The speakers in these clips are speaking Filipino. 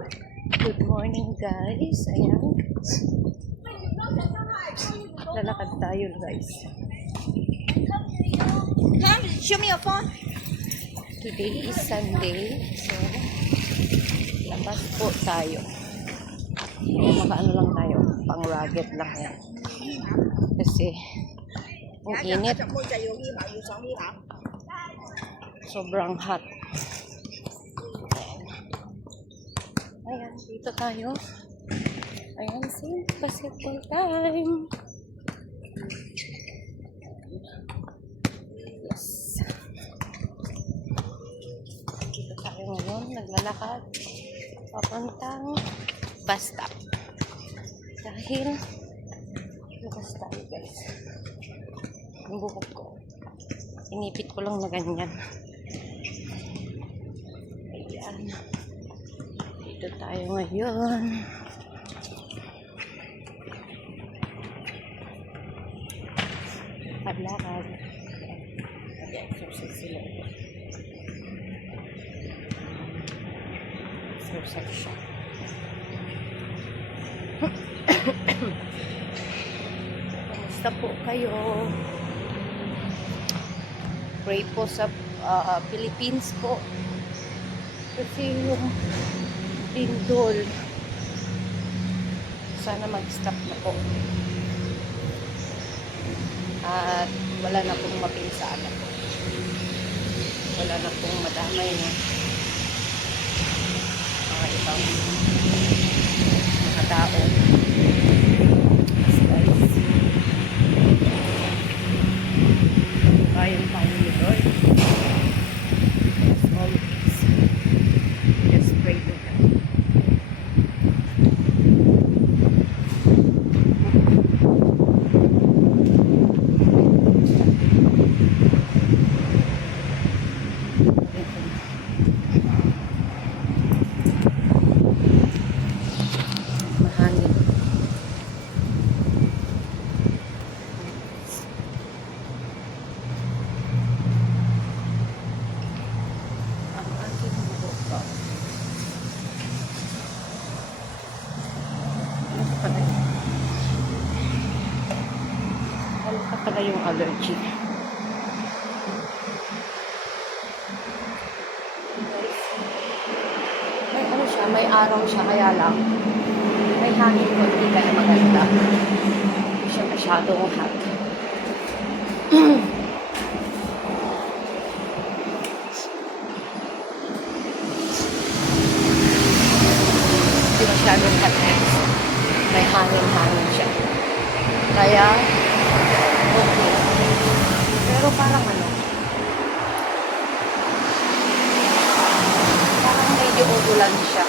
Good morning guys. Ayan. Lalakad tayo guys. Huh? Show me your phone. Today is Sunday. So, labas po tayo. Makaano lang tayo. Pang rugged lang yan. Kasi, ang init. Sobrang hot. Ayan, dito tayo. Ayan, see, basketball time. Yes. Dito tayo ngayon, naglalakad. Papuntang bus stop. Dahil, labas tayo guys. Ang buhok ko. Inipit ko lang na ganyan. Ayan. Dito tayo ngayon. Paglakad. Mag-exercise sila. Exercise siya. Kamusta po kayo? Pray po sa Philippines po. Kasi yung lindol, sana mag-stop na po. At wala na pong mapinsala. Wala na pong madamay na mga ibang mga tao. Guys, kayang tayo ni Lord. As always, just pray to God. Mahangin. Ang aking buhok pa. Ano pa pala yung allergy? May ano siya, may araw siya, kaya lang may hangin ko, hindi kaya maganda. Hindi siya masyadong hot. Hindi masyadong hot. May hangin-hangin siya. Kaya, okay. Pero parang ano, parang medyo ulan siya.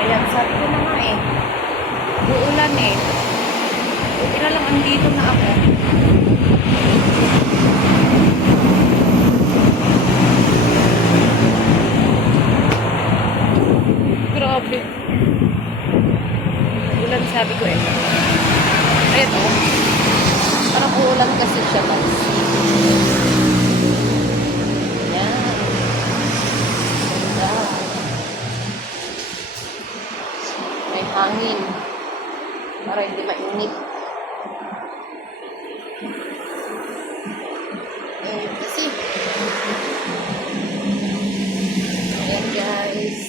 Ayan, sabi ko na nga eh. Uulan eh. Buti na lang andito na ako. Grabe. Ulan sabi ko eh. Eto. Parang uulan kasi siya guys. Yan. Ganda. May hangin. Para hindi mainit. Ayan kasi. Ayan guys.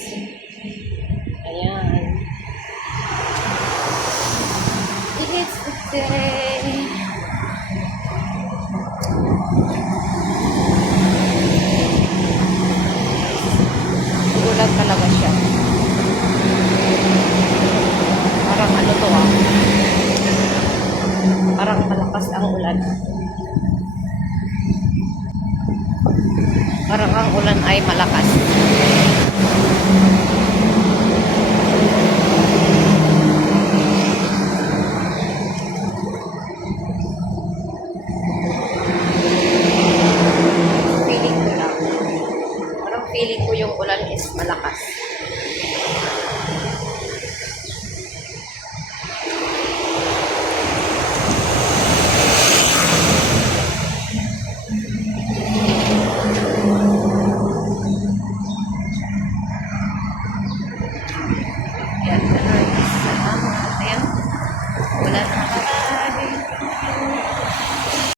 Ayan. It's the day. Ulan talaga siya. Parang ano to ah. Parang malakas ang ulan. Parang ang ulan ay malakas.